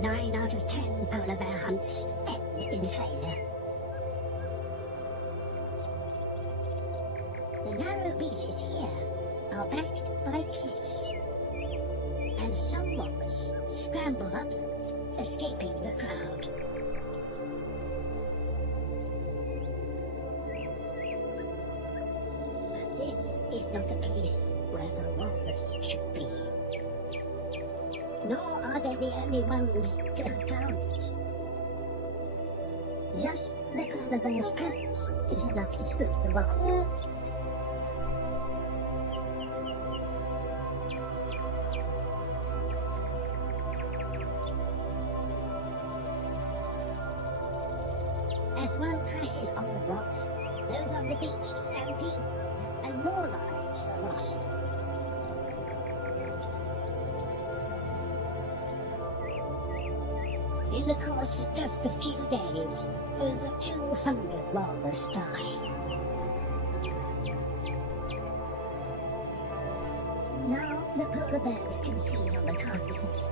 9 out of 10 polar bear hunts end in failure. The narrow beaches here are backed by cliffs, and some walkers scramble up, escaping the crowd. But this is not a place where the walrus should be. Nor are they the only ones to have found it. Just the polar bear's presence is enough to spook the walrus. As one crashes on the rocks, those on the beach stampede, and more lives are lost. In the course of just a few days, over 200 walrus die. Now the polar bears can feed on the carcasses.